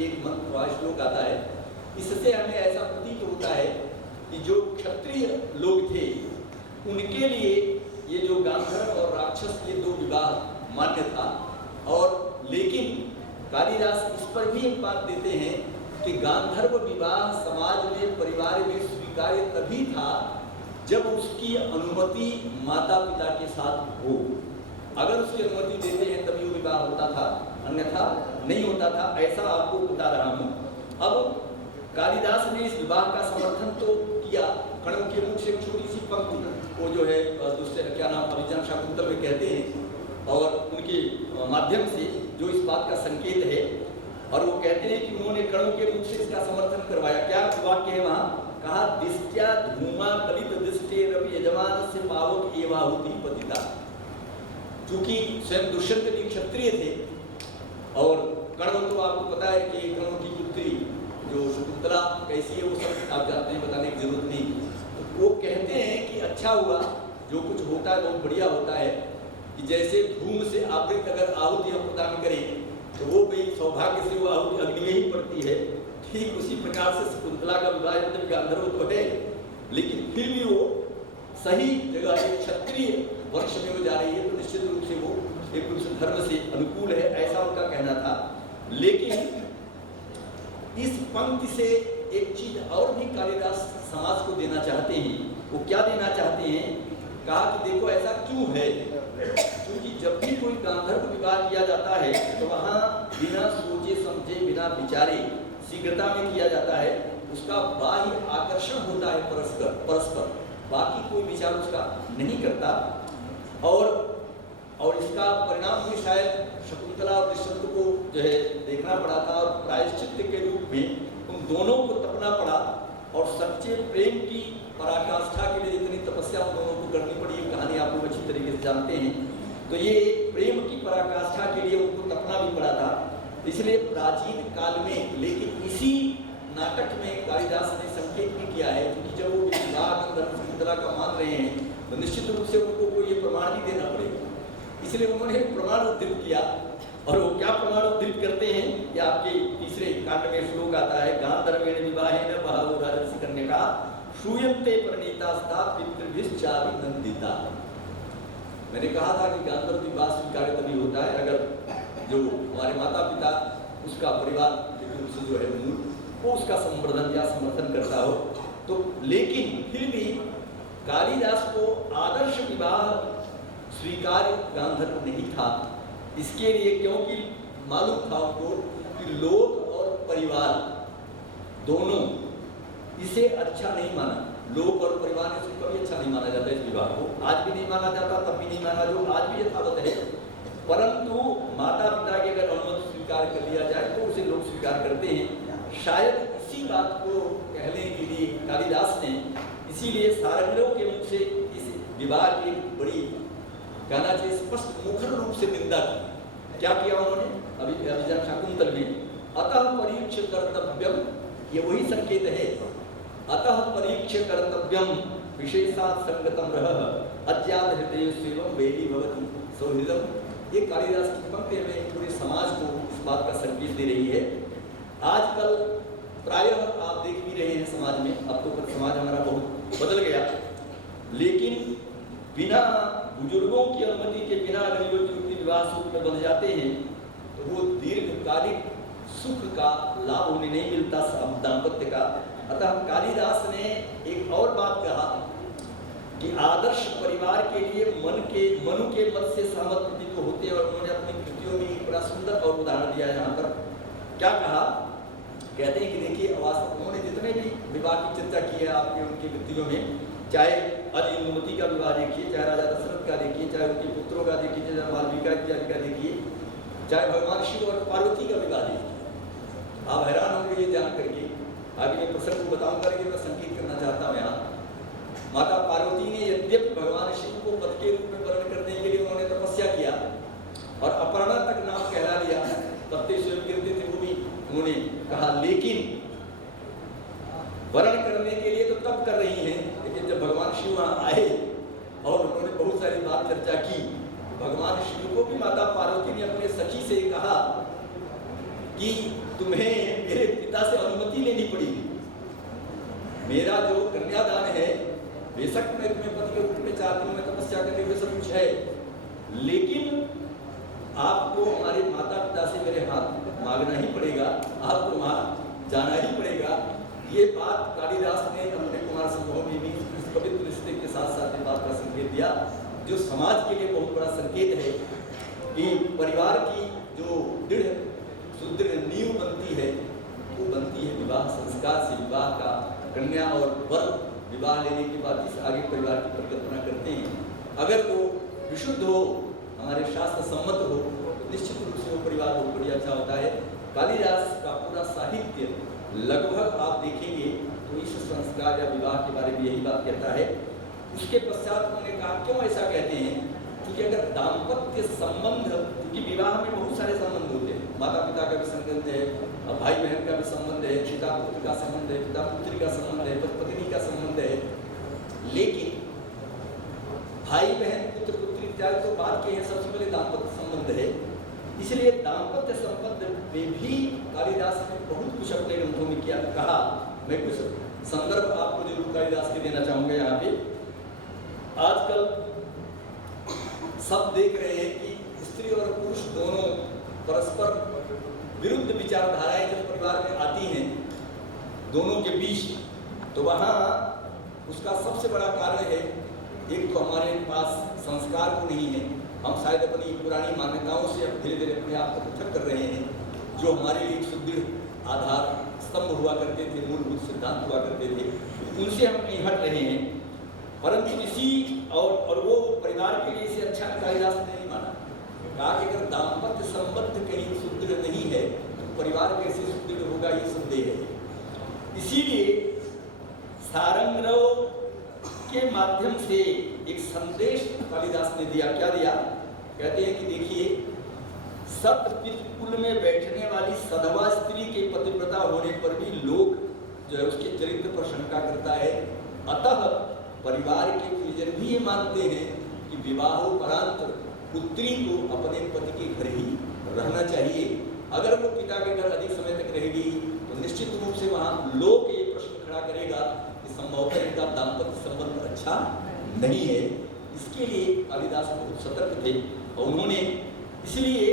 एक मंत्र व श्लोक आता है, इससे हमें ऐसा प्रतीत होता है कि जो क्षत्रिय लोग थे उनके लिए ये जो गांधर्व और राक्षस ये दो विवाह मान्य था। और लेकिन कालिदास इस पर भी एक बात देते हैं कि गांधर्व विवाह समाज में परिवार में स्वीकार्य तभी था जब उसकी अनुमति माता पिता के साथ हो। अगर उसकी अनुमति देते हैं तभी वो विवाह होता था, अन्यथा नहीं होता था। ऐसा आपको बता रहा हूँ। अब कालिदास ने इस विवाह का समर्थन तो किया। कणव के मुख से एक छोटी सी पंक्ति, वो जो है दूसरे क्या नाम अभिज्ञान शाकुंतल में कहते हैं, और उनके माध्यम से जो इस बात का संकेत है। और वो कहते हैं कि उन्होंने कणव के मुख से इसका समर्थन करवाया। क्या वाक्य है वहाँ? कहा, दिष्ट्या धूमा कलित दिष्टे रवि यजमान से पावक एवाहुति पतिता। चूंकि स्वयं दुष्यंत भी क्षत्रिय थे और कणव तो आपको पता है कि कणव की पुत्री जो शकुंतला कैसी है वो सब आप जानते हैं, बताने की जरूरत नहीं। तो वो कहते हैं कि अच्छा हुआ, जो कुछ होता है बहुत बढ़िया होता है, कि जैसे धूम से आवृत अगर आहुति हम प्रदान करें तो वो भी सौभाग्य से वो आहुति अग्नि में ही पड़ती है। ठीक उसी प्रकार से शकुंतला का विवाह गांधर्व तो है, लेकिन फिर भी वो सही जगह एक क्षत्रिय वंश में वो जा रही है, तो निश्चित रूप से वो एक रूप से धर्म से अनुकूल है, ऐसा उनका कहना था। लेकिन इस पंक्ति से एक चीज और भी कालिदास समाज को देना चाहते हैं। वो क्या देना चाहते हैं? कहा कि देखो ऐसा क्यों है, क्योंकि जब भी कोई गांधर्व विवाह किया जाता है तो वहाँ बिना सोचे समझे बिना विचारे शीघ्रता में किया जाता है। उसका बाह्य आकर्षण होता है परस्पर, बाकी कोई विचार उसका नहीं करता। और इसका परिणाम भी शायद शकुंतला और दुष्यंत को जो है देखना पड़ा था, और प्रायश्चित के रूप में उन दोनों को तपना पड़ा। और सच्चे प्रेम की पराकाष्ठा के लिए जितनी तपस्या उन दोनों को करनी पड़ी, ये कहानी आप लोग अच्छी तरीके से जानते हैं। तो ये प्रेम की पराकाष्ठा के लिए उनको तपना भी पड़ा था। इसलिए प्राचीन काल में, लेकिन इसी नाटक में कालिदास ने संकेत भी किया है, क्योंकि जब वो विवाह शकुंतला का मान रहे हैं तो निश्चित रूप से उनको कोई ये प्रमाण भी देना पड़ेगा। इसलिए उन्होंने प्रमाण उद्धृत किया। और वो क्या प्रमाण उद्धृत करते हैं? या आपके तीसरे कांड में श्लोक आता है, गांधर्वेण विवाहेन बहवो राजर्षि कन्यका श्रूयन्ते परिणीतास्ता पितृभिश्चाभिनन्दिता। मैंने कहा था कि गांधर्व विवाह स्वीकार्य तभी होता है अगर जो हमारे माता पिता, उसका परिवार के रूप से जो है मूल, वो उसका संवर्धन या समर्थन करता हो। तो लेकिन फिर भी कालिदास को आदर्श विवाह स्वीकार्य गांधर्व नहीं था। इसके लिए क्योंकि मालूम था उनको कि लोक और परिवार दोनों इसे अच्छा नहीं माना। लोक और परिवार ने इसको कभी अच्छा नहीं माना जाता, इस विवाह को आज भी नहीं माना जाता, तब भी नहीं माना, जो आज भी यथावत है। परंतु माता पिता की अगर अनुमति स्वीकार कर लिया जाए तो उसे लोग स्वीकार करते हैं। शायद इसी बात को कहने के लिए कालिदास ने इसीलिए सारंगों के मुख से इस विवाह की बड़ी कहना चाहिए स्पष्ट मुखर रूप से निंदा की। क्या किया उन्होंने? अभिज्ञान शाकुंतल में अतः परीक्ष कर्तव्यम, ये वही संकेत है। अतः परीक्ष कर्तव्यम विशेषात् संगतम रह अज्ञात हृदय सेवम वेदी भवति सौहृदम। ये कालिदास की पंक्ति में पूरे समाज को इस बात का संकेत दे रही है। आजकल प्रायः आप देख भी रहे हैं समाज में, अब तो समाज हमारा बहुत बदल गया, लेकिन बिना बुजुर्गों की अनुमति के बिना अगर युवती विवाह सुख में बन जाते हैं तो वो दीर्घकालिक सुख का लाभ उन्हें नहीं मिलता दाम्पत्य का। अतः कालिदास ने एक और बात कहा कि आदर्श परिवार के लिए मनु के मत से सहमत प्रतीत होते हैं। और उन्होंने अपनी कृतियों में एक बड़ा सुंदर और उदाहरण दिया यहाँ पर। क्या कहा? कहते हैं कि देखिए, उन्होंने जितने भी विवाह की चर्चा की है आपके उनकी कृतियों में, चाहे इंदुमती का विवाह देखिए, चाहे राजा दशरथ का देखिए, चाहे उनके पुत्रों का देखिए, चाहे मालविका का देखिए, चाहे भगवान शिव और पार्वती का विवाह देखिए। आप हैरान होंगे ये जान करके। आगे मैं प्रसंग को बताऊंगा, लेकिन मैं संकेत करना चाहता हूँ यहाँ। माता पार्वती ने यद्यपि भगवान शिव को पति के रूप में वर्ण करने के लिए उन्होंने तपस्या किया और अपर्णा तक नाम कहला दिया, तब ते स्वयं गिरते थे, वो भी उन्होंने कहा, लेकिन वर्ण करने के लिए तो तब कर रही हैं। लेकिन जब भगवान शिव वहाँ आए और उन्होंने बहुत सारी बात चर्चा की, भगवान शिव को भी माता पार्वती ने अपने सखी से कहा कि तुम्हें मेरे पिता से अनुमति लेनी पड़ेगी। मेरा जो कन्यादान है, बेशक मैं तुम्हें पति के रूप में चाहती हूँ, मैं तपस्या करने में सब कुछ है, लेकिन आपको हमारे माता पिता से मेरे हाथ मांगना ही पड़ेगा, आपको वहाँ जाना ही पड़ेगा। ये बात कालिदास ने अपने कुमार संभव में भी इस पवित्र रिश्ते के साथ साथ बात का संकेत दिया, जो समाज के लिए बहुत बड़ा संकेत है कि परिवार की जो दृढ़ सुदृढ़ नींव बनती है, वो बनती है विवाह संस्कार से। विवाह का कन्या और वर विवाह लेने के बाद इस आगे परिवार की परिकल्पना करते हैं, अगर वो विशुद्ध हो, हमारे शास्त्र सम्मत हो, तो निश्चित रूप से वो परिवार बहुत बढ़िया अच्छा होता है। कालिदास का पूरा साहित्य लगभग आप देखेंगे तो इस संस्कार या विवाह के बारे में यही बात कहता है। उसके पश्चात उन्होंने कहा, क्यों ऐसा कहते हैं? क्योंकि अगर दाम्पत्य संबंध, क्योंकि विवाह में बहुत सारे संबंध होते हैं, माता पिता का भी संबंध है, भाई बहन का भी संबंध है, पिता पुत्र का संबंध है, पिता पुत्री का संबंध है, पत्नी का संबंध है, लेकिन भाई बहन पुत्र पुत्री इत्यादि तो बात के हैं, सबसे पहले दाम्पत्य संबंध है। इसलिए दाम्पत्य संबंध में भी कालिदास ने बहुत कुछ अपने ग्रंथों में किया कहा। मैं कुछ संदर्भ आपको जरूर कालिदास के देना चाहूंगा। यहाँ पे आजकल सब देख रहे हैं कि स्त्री और पुरुष दोनों परस्पर विरुद्ध विचारधाराएं जब परिवार में आती हैं दोनों के बीच, तो वहाँ उसका सबसे बड़ा कारण है, एक तो हमारे पास संस्कार को नहीं है, हम शायद अपनी पुरानी मान्यताओं से अब धीरे धीरे अपने आप को पृथक कर रहे हैं, जो हमारे लिए सुदृढ़ आधार स्तंभ हुआ करते थे, मूलभूत सिद्धांत हुआ करते थे, उनसे हम कहीं हट रहे हैं। परंतु इसी और वो परिवार के लिए इसे अच्छा कालिदास ने नहीं माना। कहा कि अगर दाम्पत्य संबंध कहीं सुदृढ़ नहीं है तो परिवार कैसे सुदृढ़ होगा, ये संदेह है। इसीलिए सारंगरव के माध्यम से एक संदेश कालिदास ने दिया। क्या दिया? कहते हैं कि देखिए, सत पितृकुल में बैठने वाली सधवा स्त्री के पतिव्रता होने पर भी लोग जो है उसके चरित्र पर शंका करता है। अतः परिवार के परिजन भी ये मानते हैं कि विवाहोपरांत पुत्री को अपने पति के घर ही रहना चाहिए। अगर वो पिता के घर अधिक समय तक रहेगी तो निश्चित रूप से वहाँ लोग ये प्रश्न खड़ा करेगा कि संभवतः इनका दाम्पत्य संबंध अच्छा नहीं है। इसके लिए कालिदास बहुत सतर्क थे और उन्होंने, इसलिए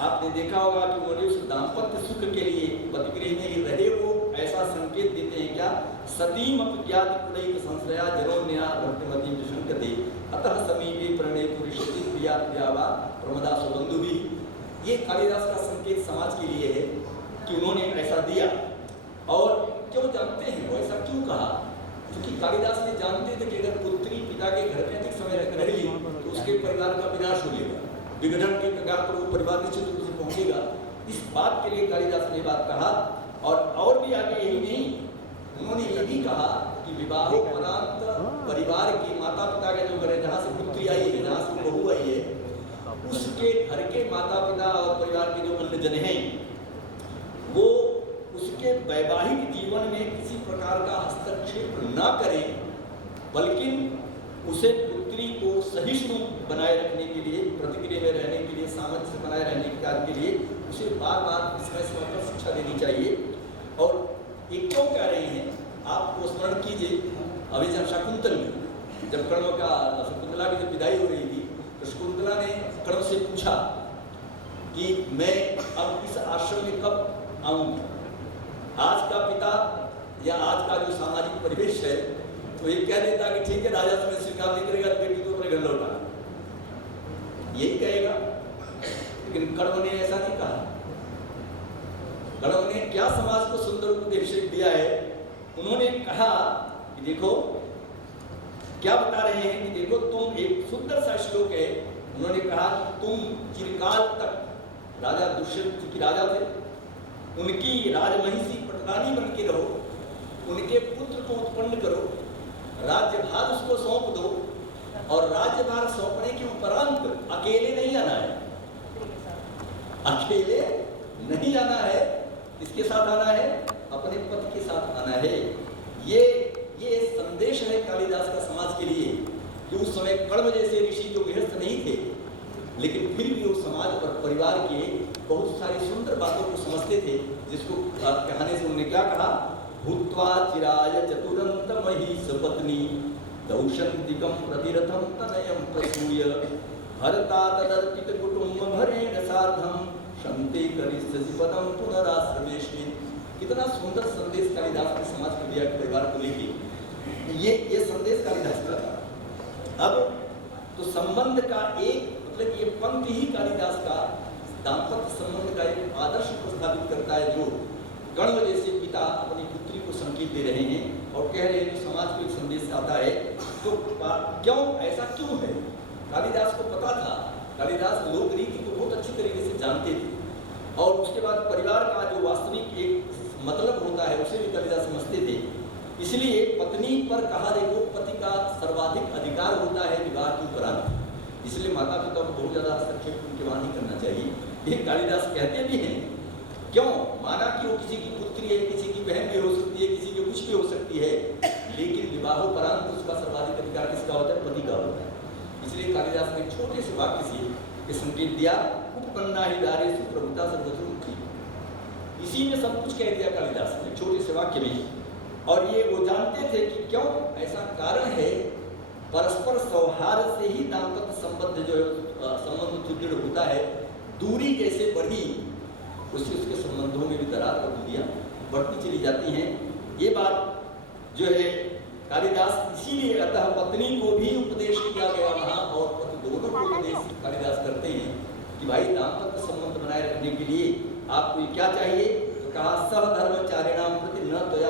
आपने देखा होगा कि उन्होंने उस दाम्पत्य सुख के लिए पतिगृह में ही रहे, वो ऐसा संकेत देते हैं क्या? सतीम ज्ञात कुलैक संश्रया जरोन्या भक्तिमती दुष्कते अतः समीपे प्रणय पुरुषति प्रिया प्रियावा प्रमदा सुबंधु भी। ये कालिदास का संकेत समाज के लिए है कि उन्होंने ऐसा दिया। और क्यों जानते हैं वो ऐसा क्यों कहा? क्योंकि कालिदास ने जानते थे कि अगर पुत्री पिता के घर में अधिक समय रहेगी तो उसके परिवार का विनाश हो जाएगा, विघटन के कगार पर वो परिवार निश्चित रूप से पहुंचेगा। इस बात के लिए कालिदास ने बात कहा। और भी आगे यही नहीं, उन्होंने ये भी कहा कि विवाहोपरांत परिवार के माता पिता के जो घर है, जहाँ से पुत्री आई है, जहाँ से बहू आई है, उसके घर के माता पिता और परिवार के जो अन्य जन हैं वो उसके वैवाहिक जीवन में किसी प्रकार का हस्तक्षेप न करें, बल्कि उसे पुत्री को सहिष्णु बनाए रखने के लिए, प्रतिक्रिया में रहने के लिए, सामंजस्य बनाए रहने के कार्य के लिए उसे बार बार समय समय पर शिक्षा देनी चाहिए। और ये क्यों कह रहे हैं? आपको स्मरण कीजिए, अभी जब शकुंतल में जब कर्ण का शकुंतला की जब विदाई हो रही थी तो शकुंतला ने कर्ण से पूछा कि मैं अब इस आश्रम में कब आऊँगी? आज का पिता या आज का जो सामाजिक परिवेश है तो ये कह देता कि ठीक है, राजा समय स्वीकार नहीं करेगा तो बेटी को अपने घर लौटा, यही कहेगा। लेकिन कर्ण ने ऐसा नहीं कहा। कर्ण ने क्या समाज को सुंदर उपदेश दिया है? उन्होंने कहा कि देखो, क्या बता रहे हैं कि देखो, तुम एक सुंदर सा श्लोक है। उन्होंने कहा तुम चिरकाल तक, राजा दुष्यंत चूंकि राजा थे, उनकी राजमहिषी पटरानी बन के रहो, उनके पुत्र को उत्पन्न करो, राज्यभार उसको सौंप दो, और राज्यभार सौंपने के उपरांत अकेले नहीं आना है, अकेले नहीं आना है। किसके साथ आना है? अपने पति के साथ आना है। ये संदेश है कालिदास का समाज के लिए कि उस समय कर्ण जैसे ऋषि जो गृहस्थ नहीं थे, लेकिन फिर भी वो समाज और परिवार के बहुत सारी सुंदर बातों को समझते थे, जिसको कहने से उन्होंने क्या कहा, भूत्वा चिराय चतुरंत महीष पत्नी दौशंतिकम प्रतिरथम तनयम प्रसूय भरता तदर्पित कुटुंब भरेण साधम शंते करिष्यसि पदम पुनराश्रमेष्मिन्। कितना सुंदर संदेश कालिदास ने समाज के दिया, परिवार को लेके ये संदेश कालिदास का था। अब तो संबंध का एक मतलब ये पंक्ति ही कालिदास का दाम्पत्य संबंध का एक आदर्श प्रस्थापित करता है, जो गण जैसे पिता अपनी पुत्री को संकेत दे रहे हैं और कह रहे हैं, जो समाज को एक संदेश आता है। तो क्यों ऐसा क्यों है, कालिदास को पता था, कालिदास लोक रीति को बहुत अच्छी तरीके से जानते थे और उसके बाद परिवार का जो वास्तविक एक मतलब होता है उसे भी कालिदास समझते थे। इसलिए पत्नी पर कहा, देखो पति का सर्वाधिक अधिकार होता है विवाह के उपरांत, इसलिए माता पिता को बहुत ज़्यादा हस्तक्षेप उनके वहाँ नहीं करना चाहिए, ये कालिदास कहते भी हैं। क्यों, माना कि वो किसी की पुत्री है, किसी की बहन भी हो सकती है, किसी की कुछ भी हो सकती है, लेकिन विवाहोपरांत उसका सर्वाधिक अधिकार किसका होता है, पति का होता है। इसलिए कालिदास ने छोटे से वाक्य से ये संकेत दिया, उपकन्ना ही दारे सुप्रभुता सर्वसुमुखी। इसी में सब कुछ कह दिया कालिदास ने छोटे से वाक्य में। और ये वो जानते थे कि क्यों ऐसा कारण है, परस्पर सौहार्द से ही दाम्पत्य संबंध जो संबंध सुदृढ़ होता है। दूरी जैसे बढ़ी उससे उसके संबंधों में भी दरार और दूरियां बढ़ती चली जाती हैं। ये बात जो है कालिदास इसीलिए अतः पत्नी को भी उपदेश किया गया वहाँ, और पति दोनों को उपदेश कालिदास करते हैं कि भाई दाम्पत्य संबंध बनाए रखने के लिए आपको क्या चाहिए, तो कहा सह धर्मचारिणाम प्रति न